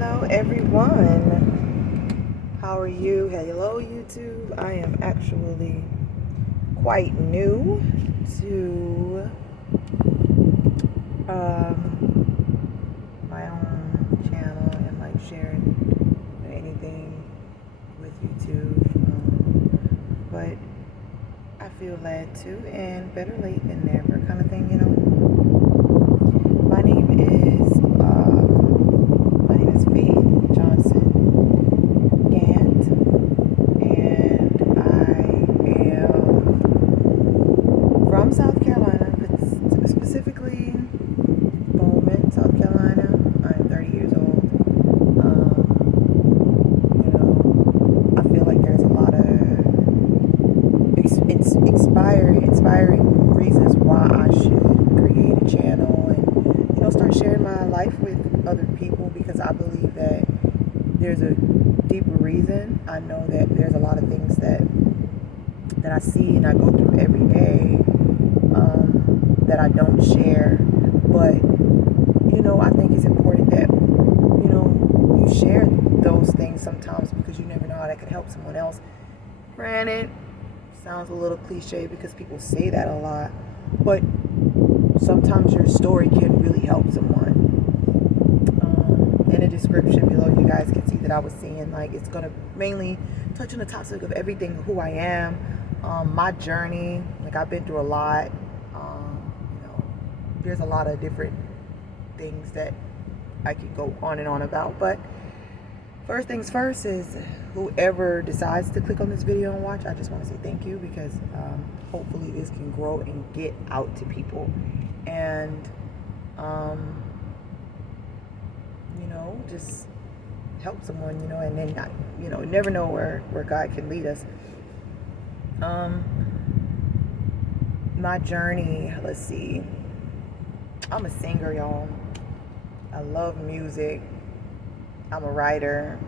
Hello everyone. How are you? Hello YouTube. I am actually quite new to my own channel and like sharing anything with YouTube. But I feel led to, and better late than never kind of thing, you know. My name is Faith Johnson Gant, and I am from South Carolina, but specifically Bowman, South Carolina. I'm 30 years old. I feel like there's a lot of inspiring reasons why I should create a channel and start sharing my life with other people, because I believe that there's a deeper reason. I know that there's a lot of things that I see and I go through every day that I don't share, but I think it's important that you share those things sometimes, because you never know how that could help someone else. Granted, sounds a little cliche because people say that a lot, but sometimes your story can really help someone. In the description below, you guys can see that I was saying like it's gonna mainly touch on the topic of everything, who I am, my journey. Like, I've been through a lot. There's a lot of different things that I could go on and on about, but first things first is whoever decides to click on this video and watch, I just want to say thank you, because hopefully this can grow and get out to people, and just help someone, and then not, never know where God can lead us. My journey, let's see. I'm a singer, y'all. I love music. I'm a writer.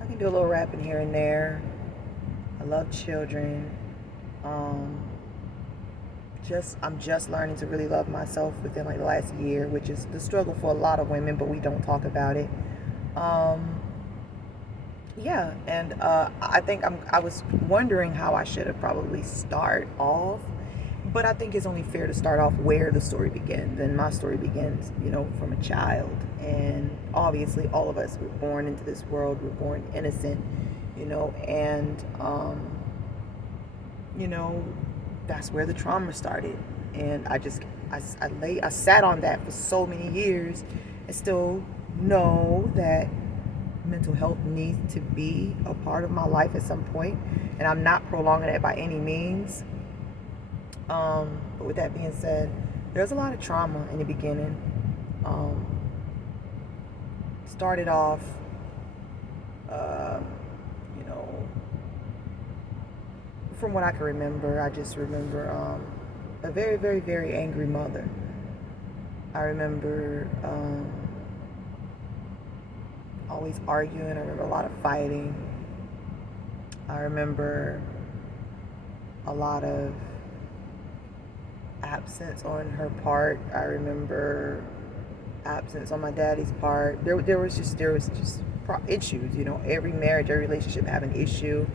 I can do a little rapping here and there. I love children. I'm just learning to really love myself within like the last year, which is the struggle for a lot of women, but we don't talk about it. Yeah, and I think I was wondering how I should have probably start off, but I think it's only fair to start off where the story begins, and my story begins, from a child. And obviously all of us were born into this world, we're born innocent, and that's where the trauma started. And I sat on that for so many years, and still know that mental health needs to be a part of my life at some point, and I'm not prolonging it by any means. But with that being said, there's a lot of trauma in the beginning. Started off, from what I can remember, I just remember a very, very, very angry mother. I remember always arguing. I remember a lot of fighting. I remember a lot of absence on her part. I remember absence on my daddy's part. There was just issues. Every marriage, every relationship have an issue.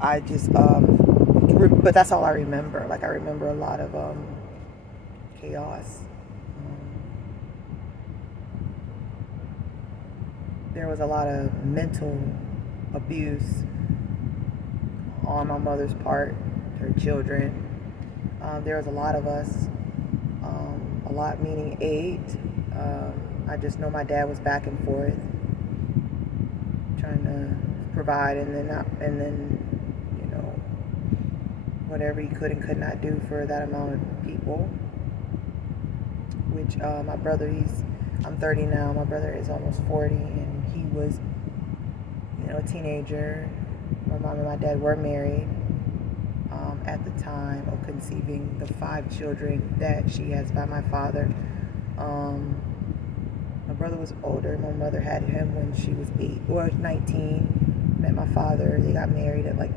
I just but that's all I remember. Like, I remember a lot of chaos. There was a lot of mental abuse on my mother's part, her children. There was a lot of us, a lot meaning 8. I just know my dad was back and forth, trying to provide, and then whatever he could and could not do for that amount of people. Which my brother, I'm 30 now. My brother is almost 40, and he was, a teenager. My mom and my dad were married at the time of conceiving the 5 children that she has by my father. My brother was older. My mother had him when she was 19. Met my father. They got married at like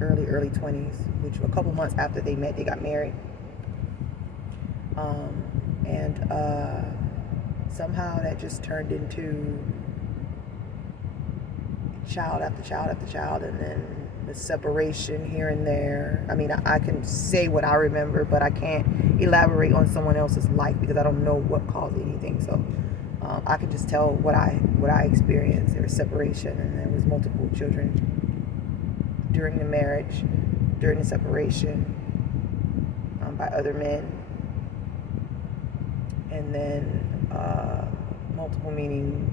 early 20s, which a couple months after they met, they got married. And somehow that just turned into child after child after child, and then the separation here and there. I mean, I can say what I remember, but I can't elaborate on someone else's life because I don't know what caused anything. So I can just tell what I experienced. There was separation, and there was multiple children during the marriage, during the separation, by other men, and then multiple meaning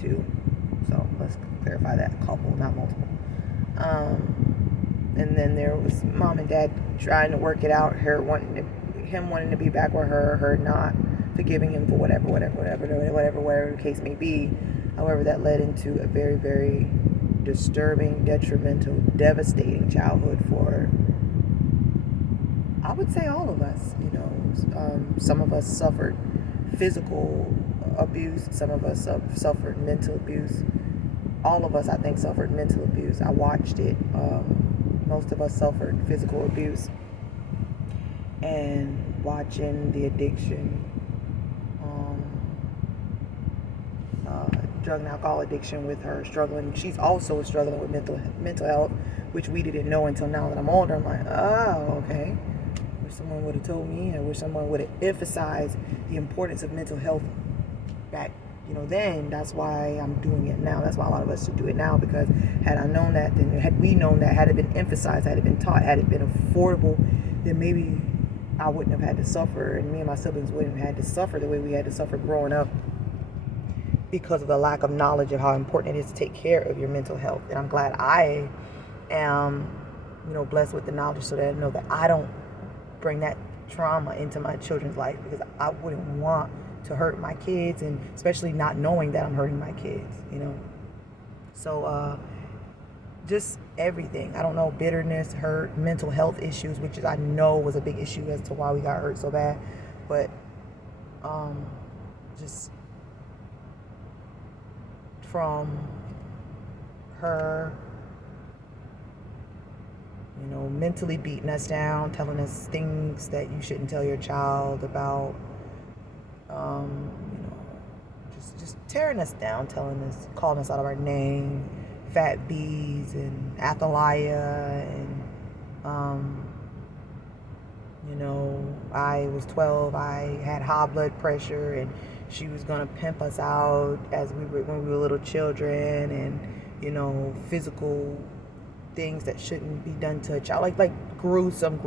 two. So let's clarify that: couple, not multiple. And then there was mom and dad trying to work it out. Him wanting to be back with her not forgiving him for whatever the case may be. However, that led into a very, very disturbing, detrimental, devastating childhood for, I would say, all of us. Some of us suffered physical abuse. Some of us suffered mental abuse. All of us, I think, suffered mental abuse. I watched it. Most of us suffered physical abuse. And watching the addiction, drug and alcohol addiction with her struggling. She's also struggling with mental health, which we didn't know until now that I'm older. I'm like, oh, okay. I wish someone would have told me. I wish someone would have emphasized the importance of mental health back then. That's why I'm doing it now. That's why a lot of us should do it now, because had I known that, then had we known that, had it been emphasized, had it been taught, had it been affordable, then maybe I wouldn't have had to suffer, and me and my siblings wouldn't have had to suffer the way we had to suffer growing up because of the lack of knowledge of how important it is to take care of your mental health. And I'm glad I am, blessed with the knowledge so that I know that I don't bring that trauma into my children's life, because I wouldn't want to hurt my kids, and especially not knowing that I'm hurting my kids, So just everything. I don't know, bitterness, hurt, mental health issues, which I know was a big issue as to why we got hurt so bad. But just from her, mentally beating us down, telling us things that you shouldn't tell your child about, just tearing us down, calling us out of our name, fat bees and Athalia, and I was 12, I had high blood pressure, and she was gonna pimp us out when we were little children, and physical things that shouldn't be done to a child, like gruesome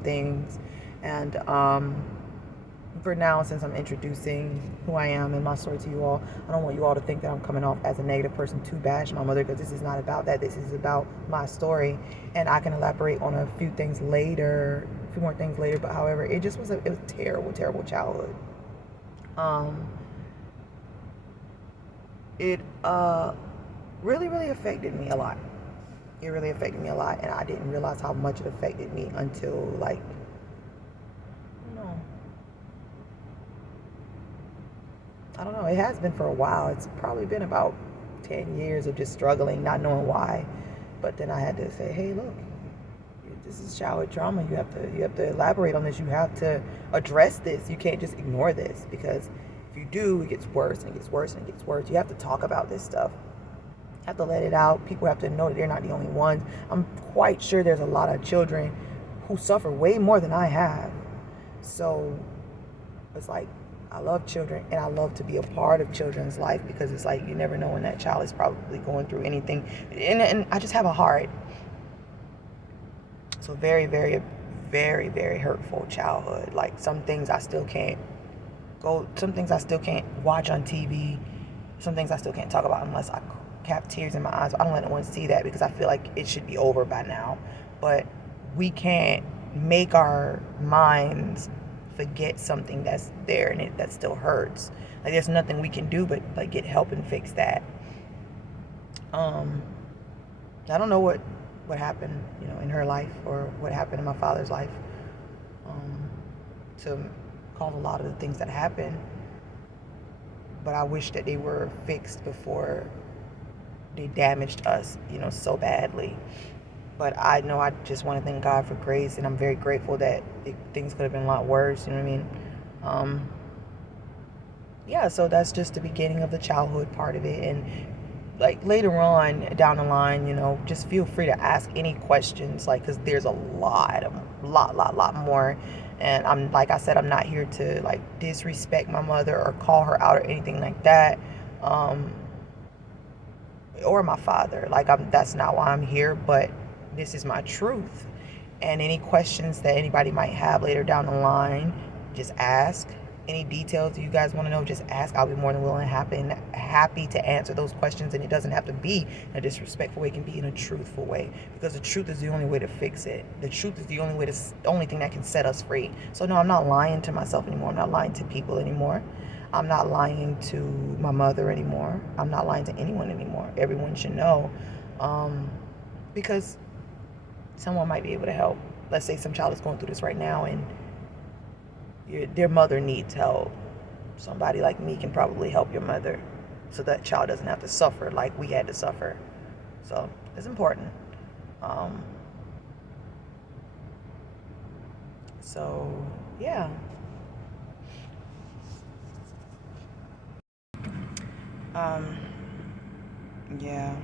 things. And for now, since I'm introducing who I am and my story to you all, I don't want you all to think that I'm coming off as a negative person to bash my mother, because this is not about that. This is about my story, and I can elaborate on a few more things later. But however, it was a terrible childhood. It really affected me a lot. It really affected me a lot, and I didn't realize how much it affected me until I don't know, it has been for a while. It's probably been about 10 years of just struggling, not knowing why. But then I had to say, hey, look, this is childhood trauma. You have to elaborate on this. You have to address this. You can't just ignore this, because if you do, it gets worse and it gets worse and it gets worse. You have to talk about this stuff. You have to let it out. People have to know that they're not the only ones. I'm quite sure there's a lot of children who suffer way more than I have. So it's like, I love children, and I love to be a part of children's life, because it's like you never know when that child is probably going through anything. And I just have a heart. So very, very, very, very hurtful childhood. Like some things I still can't watch on TV. Some things I still can't talk about unless I have tears in my eyes. I don't let no one see that, because I feel like it should be over by now. But we can't make our minds forget something that's there and that still hurts. Like there's nothing we can do but get help and fix that. I don't know what happened, in her life, or what happened in my father's life, to cause a lot of the things that happened. But I wish that they were fixed before they damaged us, so badly. But I know I just want to thank God for grace, and I'm very grateful that things could have been a lot worse, you know what I mean? yeah, so that's just the beginning of the childhood part of it. And like later on down the line, just feel free to ask any questions, like, because there's a lot more. And I'm, like I said, I'm not here to like disrespect my mother or call her out or anything like that. Um, or my father. Like, that's not why I'm here, but this is my truth. And any questions that anybody might have later down the line, just ask. Any details you guys want to know, just ask. I'll be more than willing and happy to answer those questions. And it doesn't have to be in a disrespectful way. It can be in a truthful way, because the truth is the only way to fix it. The truth is the only thing that can set us free. So no, I'm not lying to myself anymore. I'm not lying to people anymore. I'm not lying to my mother anymore. I'm not lying to anyone anymore. Everyone should know, because someone might be able to help. Let's say some child is going through this right now and their mother needs help. Somebody like me can probably help your mother so that child doesn't have to suffer like we had to suffer. So it's important. Um, so, yeah. Um, yeah.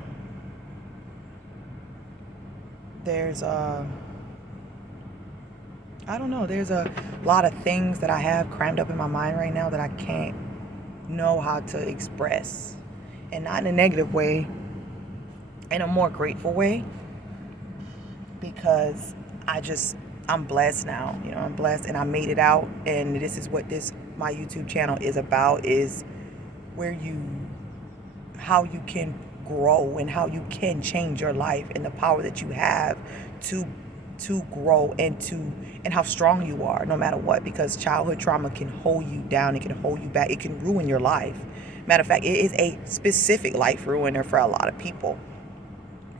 There's I don't know, there's a lot of things that I have crammed up in my mind right now that I can't know how to express. And not in a negative way, in a more grateful way, because I'm blessed now. I'm blessed and I made it out, and this is what my YouTube channel is about, is where how you can grow and how you can change your life, and the power that you have to grow and how strong you are no matter what, because childhood trauma can hold you down, it can hold you back, it can ruin your life. Matter of fact, it is a specific life ruiner for a lot of people,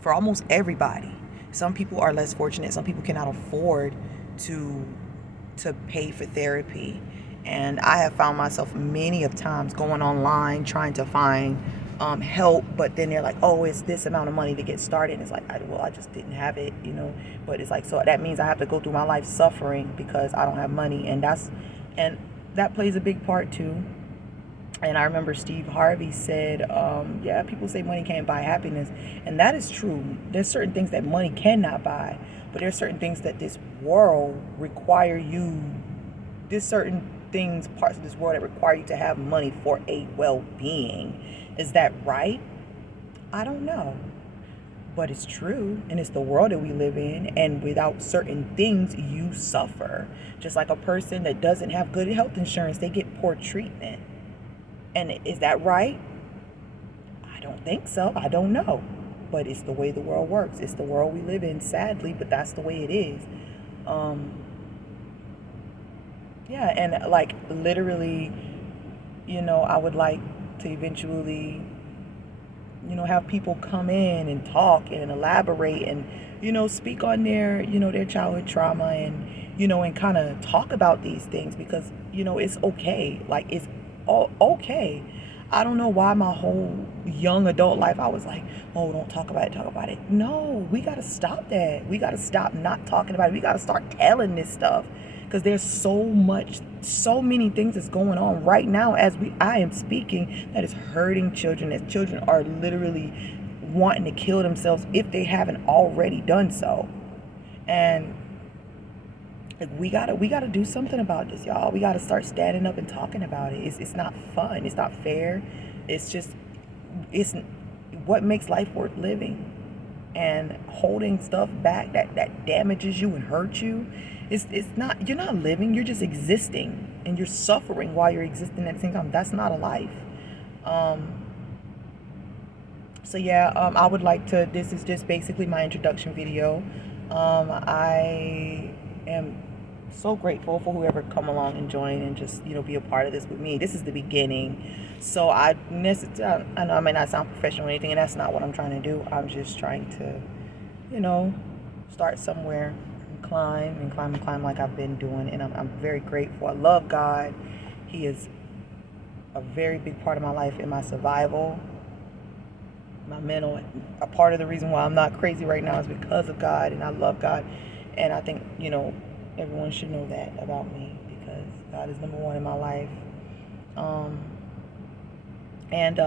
for almost everybody. Some people are less fortunate, some people cannot afford to pay for therapy. And I have found myself many of times going online trying to find help, but then they're like, oh, it's this amount of money to get started. And it's like, I just didn't have it. But it's like, so that means I have to go through my life suffering because I don't have money. And that plays a big part too. And I remember Steve Harvey said, yeah, people say money can't buy happiness. And that is true. There's certain things that money cannot buy, but there's certain things that this world require you. There's certain things, parts of this world that require you to have money for a well-being. Is that right? I don't know. But it's true, and it's the world that we live in, and without certain things, you suffer. Just like a person that doesn't have good health insurance, they get poor treatment. And is that right? I don't think so. I don't know. But it's the way the world works. It's the world we live in, sadly, but that's the way it is. Yeah, and like literally, I would like to eventually, have people come in and talk and elaborate and, speak on their childhood trauma and, and kind of talk about these things, because, it's okay. Like, it's all okay. I don't know why my whole young adult life I was like, oh, don't talk about it. No, we got to stop that. We got to stop not talking about it. We got to start telling this stuff, because there's so many things that's going on right now as I am speaking that is hurting children, that children are literally wanting to kill themselves if they haven't already done so. And like, we gotta do something about this, y'all. We gotta start standing up and talking about it. It's not fun. It's not fair. It's what makes life worth living. And holding stuff back that damages you and hurts you, it's not. You're not living. You're just existing, and you're suffering while you're existing at the same time. That's not a life. So yeah, I would like to. This is just basically my introduction video. I am so grateful for whoever come along and join and just be a part of this with me. This is the beginning, so I know I may not sound professional or anything, and that's not what I'm trying to do. I'm just trying to start somewhere and climb like I've been doing, and I'm very grateful. I love God. He is a very big part of my life, in my survival, my mental. A part of the reason why I'm not crazy right now is because of God, and I love God. And I think everyone should know that about me, because God is number one in my life. And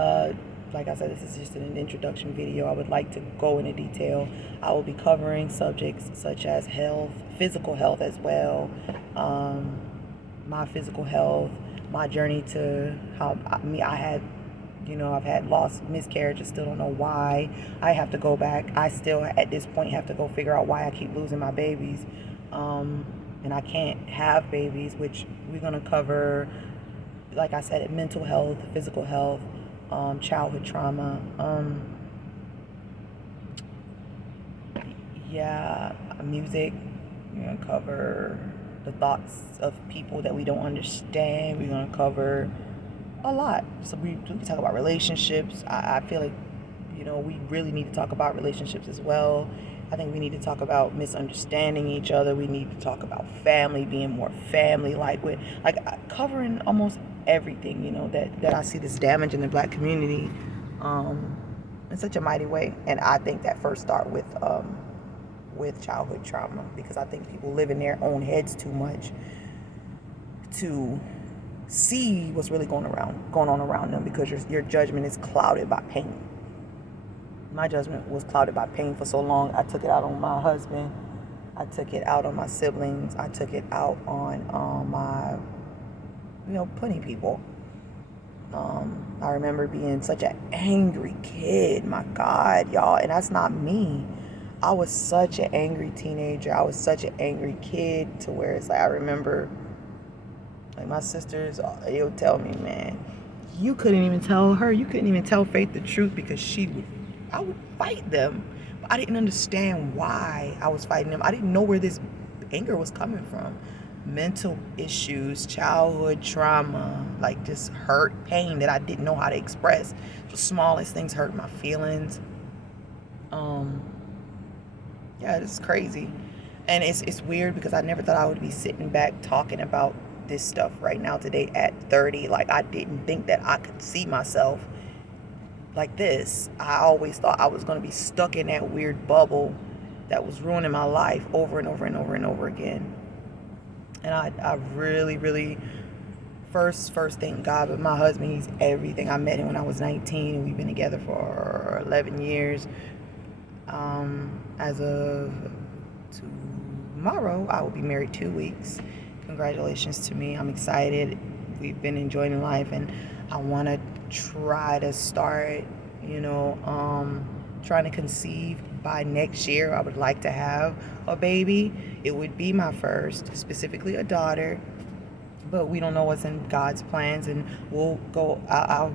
like I said, this is just an introduction video. I would like to go into detail. I will be covering subjects such as health, physical health as well, my physical health, my journey to how I had, I've had lost miscarriages, still don't know why. I have to go back. I still, at this point, have to go figure out why I keep losing my babies. And I can't have babies, which we're going to cover, like I said, mental health, physical health, childhood trauma. Music. We're going to cover the thoughts of people that we don't understand. We're going to cover a lot. So we talk about relationships. I feel like, we really need to talk about relationships as well. I think we need to talk about misunderstanding each other. We need to talk about family, being more family-like, with covering almost everything, that I see this damage in the Black community in such a mighty way. And I think that first start with childhood trauma, because I think people live in their own heads too much to see what's really going on around them, because your judgment is clouded by pain. My judgment was clouded by pain for so long. I took it out on my husband. I took it out on my siblings. I took it out on my, plenty of people. I remember being such an angry kid. My God, y'all. And that's not me. I was such an angry teenager. I was such an angry kid, to where it's like, I remember, like, my sisters, they would tell me, man, you couldn't even tell Faith the truth, because I would fight them. But I didn't understand why I was fighting them. I didn't know where this anger was coming from. Mental issues, childhood trauma, like just hurt, pain that I didn't know how to express. The smallest things hurt my feelings. It's crazy. And it's weird, because I never thought I would be sitting back talking about this stuff right now today at 30. Like, I didn't think that I could see myself like this. I always thought I was going to be stuck in that weird bubble that was ruining my life over and over and over and over again. And I really, really first thank God. But my husband, he's everything. I met him when I was 19, and we've been together for 11 years. As of tomorrow, I will be married 2 weeks. Congratulations to me. I'm excited. We've been enjoying life, and I want to try to start, trying to conceive by next year. I would like to have a baby. It would be my first, specifically a daughter, but we don't know what's in God's plans, and I'll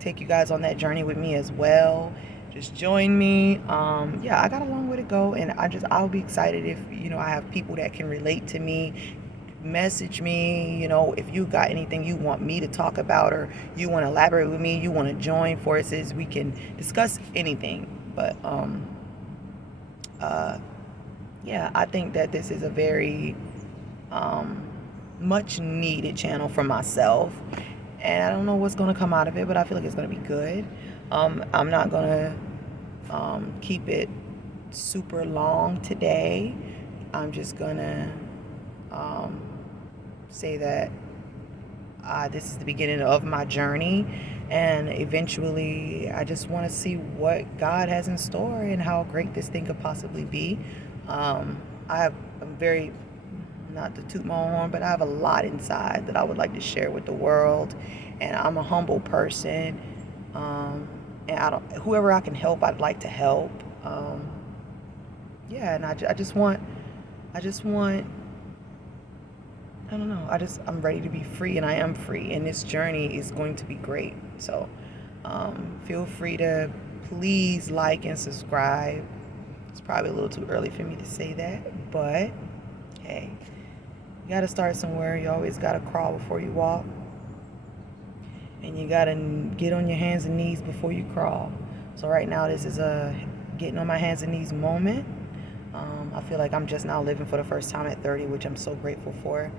take you guys on that journey with me as well. Just join me. I got a long way to go, and I'll be excited if, I have people that can relate to me. Message me, if you got anything you want me to talk about, or you want to elaborate with me, you want to join forces, we can discuss anything. But I think that this is a very much needed channel for myself, and I don't know what's going to come out of it, but I feel like it's going to be good. I'm not going to keep it super long today. I'm just going to say that this is the beginning of my journey, and eventually I just want to see what God has in store and how great this thing could possibly be. I'm very, not to toot my own horn, but I have a lot inside that I would like to share with the world, and I'm a humble person. And whoever I can help, I'd like to help. And I just want, I don't know, I'm ready to be free, and I am free, and this journey is going to be great. So, feel free to please like and subscribe. It's probably a little too early for me to say that, but hey, you gotta start somewhere. You always gotta crawl before you walk. And you gotta get on your hands and knees before you crawl. So right now, this is a getting on my hands and knees moment. I feel like I'm just now living for the first time at 30, which I'm so grateful for.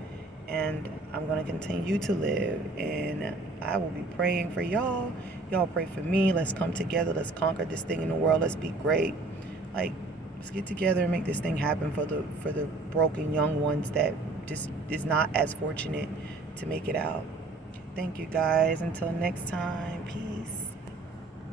And I'm gonna continue to live. And I will be praying for y'all. Y'all pray for me. Let's come together. Let's conquer this thing in the world. Let's be great. Let's get together and make this thing happen for the broken young ones that just is not as fortunate to make it out. Thank you guys. Until next time. Peace.